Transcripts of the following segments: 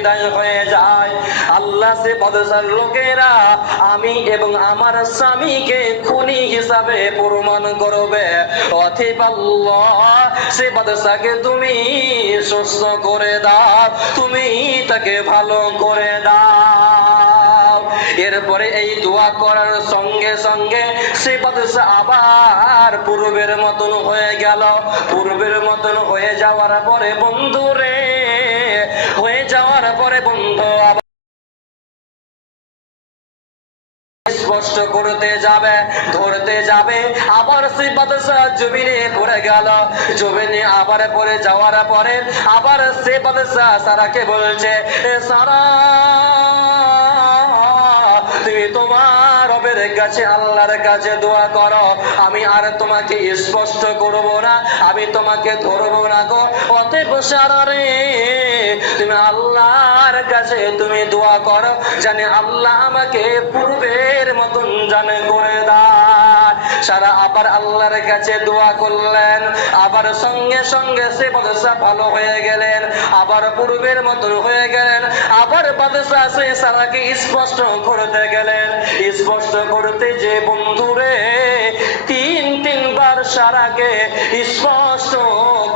বিদায় হয়ে যায়। আল্লাহ সে বাদশার লোকেরা আমি এবং আমার স্বামীকে খুনি হিসাবে প্রমাণ করবে। সে বাদশাকে তুমি সুস্থ করে দাও, তুমি তাকে ভালো করে দাও। এরপরে এই দোয়া করার সঙ্গে সঙ্গে সে বাদশা আবার পূর্বের মতন হয়ে গেল। পূর্বের মতন হয়ে যাওয়ার পরে বন্ধু স্পষ্ট করতে যাবে, ধরতে যাবে। আবার সেই বাদশা জমিনে পড়ে গেল। জমিনে আবার পড়ে যাওয়ার পরে আবার সে বাদশা সারাকে বলছে সারা, তুমি তোমার রবের কাছে, আল্লাহর কাছে দোয়া করো। আমি আর তোমাকে স্পষ্ট করব না, আমি তোমাকে ধরবো না গো। অতএব সারা রে, তুমি আল্লাহর কাছে তুমি দোয়া করো, জানে আল্লাহ আমাকে পূর্বের মতন জানে করে দেয়। সারা আবার আল্লাহর কাছে দোয়া করলেন, আবার সঙ্গে সঙ্গে সে বাদশা ভালো হয়ে গেলেন, আবার পূর্বের মতন হয়ে গেলেন, আবার বাদশা সে সারাকে স্পষ্ট করতে গেলেন। স্পষ্ট করতে যে বন্ধুরে তিন, তিনবার সারাকে স্পষ্ট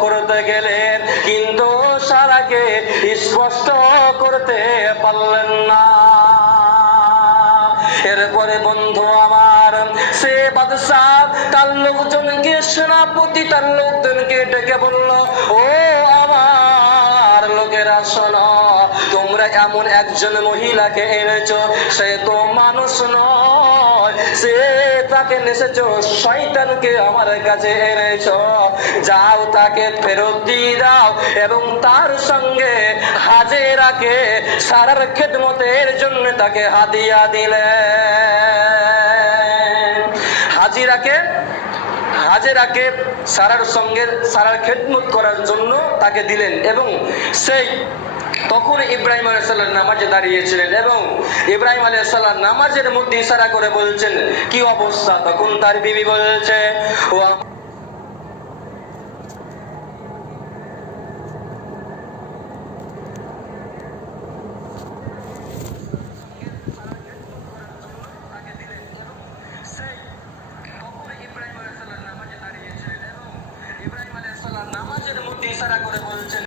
করতে গেলেন, কিন্তু সারাকে স্পষ্ট করতে পারলেন না। এরপরে বন্ধু আমার, সে বাদশাহ তার লোকজনকে, সেনাপতি তার লোকজনকে ডেকে বলল, ও এমন একজন মহিলাকে এনেছো, সে তো মানুষ নয়। সে তাকে নেছেছো শয়তানকে আমার কাছে এনেছ। যাও তাকে ফেরত দিয়ে দাও এবং তার সঙ্গে হাজেরাকে সারার খেদমতের জন্য তাকে হাদিয়া দিলেন। হাজিরাকে, হাজেরাকে সারার সঙ্গে, সারার খেদমত করার জন্য তাকে দিলেন এবং সেই তখন ইব্রাহিম আলাইসাল্লাম নামাজে দাঁড়িয়েছিলেন এবং ইব্রাহিম আলাইসাল্লাম নামাজের মধ্যে ইশারা করে বলছেন, কি অবস্থা? তখন তার বিবি বলছে, ও নামাজের মধ্যে ইশারা করে বলছেন